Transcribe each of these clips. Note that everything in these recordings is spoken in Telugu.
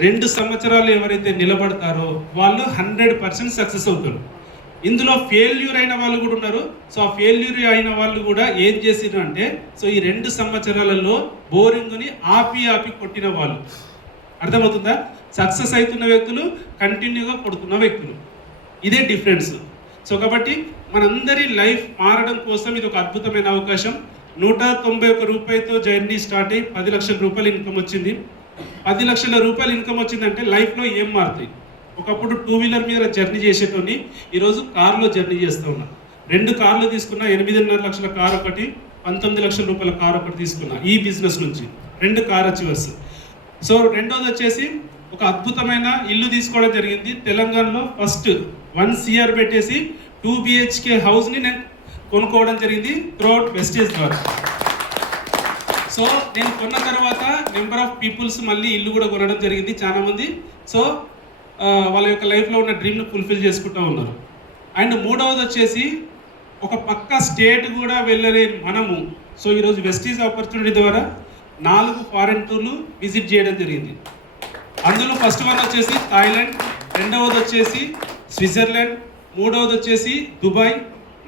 2 సంవత్సరాలు ఎవరైతే నిలబడతారో వాళ్ళు 100% సక్సెస్ అవుతారు. ఇందులో ఫెయిల్యూర్ అయిన వాళ్ళు కూడా ఉన్నారు. సో ఆ ఫెయిల్యూర్ అయిన వాళ్ళు కూడా ఏం చేసిరు అంటే, సో ఈ 2 సంవత్సరాలలో బోరింగ్ని ఆపి కొట్టిన వాళ్ళు. అర్థమవుతుందా? సక్సెస్ అవుతున్న వ్యక్తులు, కంటిన్యూగా కొడుతున్న వ్యక్తులు. ఇదే డిఫరెన్స్. సో కాబట్టి మనందరి లైఫ్ మారడం కోసం ఇది ఒక అద్భుతమైన అవకాశం. 191 రూపాయలతో జర్నీ స్టార్ట్ అయ్యి 10 లక్షల రూపాయలు ఇన్కమ్ వచ్చింది. 10 లక్షల రూపాయలు ఇన్కమ్ వచ్చిందంటే లైఫ్లో ఏం మారుతాయి? ఒకప్పుడు 2 వీలర్ మీద జర్నీ చేసేటోని ఈరోజు కార్లో జర్నీ చేస్తూ ఉన్నా. 2 కార్లు తీసుకున్నా. 8.5 లక్షల కార్ ఒకటి, 19 లక్షల రూపాయల కార్ ఒకటి తీసుకున్నా ఈ బిజినెస్ నుంచి. 2 కార్ అచీవర్స్. సో రెండోది వచ్చేసి ఒక అద్భుతమైన ఇల్లు తీసుకోవడం జరిగింది. తెలంగాణలో ఫస్ట్ 1 CR పెట్టేసి 2 BHK హౌస్ని నేను కొనుక్కోవడం జరిగింది త్రూఅవుట్ వెస్టేజ్ ద్వారా. సో నేను కొన్న తర్వాత నెంబర్ ఆఫ్ పీపుల్స్ మళ్ళీ ఇల్లు కూడా కొనడం జరిగింది చాలామంది. సో వాళ్ళ యొక్క లైఫ్లో ఉన్న డ్రీమ్ను ఫుల్ఫిల్ చేసుకుంటూ ఉన్నారు. అండ్ మూడవది వచ్చేసి ఒక పక్క స్టేట్ కూడా వెళ్ళలేని మనము సో ఈరోజు వెస్టీజ్ ఆపర్చునిటీ ద్వారా 4 ఫారెన్ టూర్లు విజిట్ చేయడం జరిగింది. అందులో ఫస్ట్ వన్ వచ్చేసి థాయిలాండ్, రెండవది వచ్చేసి స్విట్జర్లాండ్, మూడవది వచ్చేసి దుబాయ్,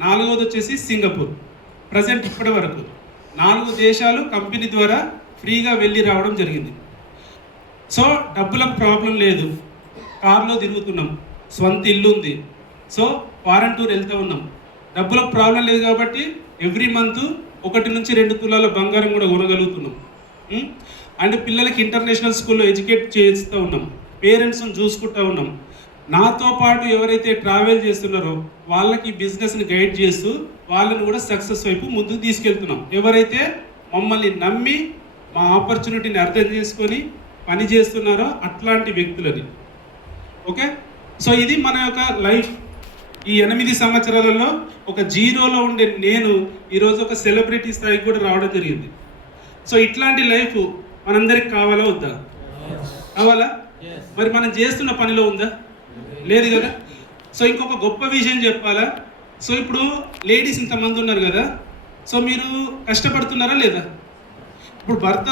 4వది వచ్చేసి సింగపూర్. ప్రజెంట్ ఇప్పటి వరకు 4 దేశాలు కంపెనీ ద్వారా ఫ్రీగా వెళ్ళి రావడం జరిగింది. సో డబ్బులకు ప్రాబ్లం లేదు, కార్లో తిరుగుతున్నాం, స్వంత ఇల్లు ఉంది. సో ఫారెన్ టూర్ వెళ్తూ ఉన్నాం, డబ్బులకు ప్రాబ్లం లేదు కాబట్టి ఎవ్రీ మంత్ 1 నుంచి 2 తులాల బంగారం కూడా కొనగలుగుతున్నాం. అండ్ పిల్లలకి ఇంటర్నేషనల్ స్కూల్లో ఎడ్యుకేట్ చేస్తూ ఉన్నాం, పేరెంట్స్ని చూసుకుంటూ ఉన్నాం. నాతో పాటు ఎవరైతే ట్రావెల్ చేస్తున్నారో వాళ్ళకి బిజినెస్ని గైడ్ చేస్తూ వాళ్ళని కూడా సక్సెస్ వైపు ముందుకు తీసుకెళ్తున్నాం. ఎవరైతే మమ్మల్ని నమ్మి మా ఆపర్చునిటీని అర్థం చేసుకొని పని చేస్తున్నారో అట్లాంటి వ్యక్తులని. ఓకే, సో ఇది మన యొక్క లైఫ్. ఈ 8 సంవత్సరాలలో ఒక జీరోలో ఉండే నేను ఈరోజు ఒక సెలబ్రిటీ స్థాయికి కూడా రావడం జరిగింది. సో ఇట్లాంటి లైఫ్ మనందరికి కావాలా వద్దా? కావాలా? మరి మనం చేస్తున్న పనిలో ఉందా? లేదు కదా. సో ఇంకొక గొప్ప విషయం చెప్పాలా? సో ఇప్పుడు లేడీస్ ఇంతమంది ఉన్నారు కదా, సో మీరు కష్టపడుతున్నారా లేదా? ఇప్పుడు భర్త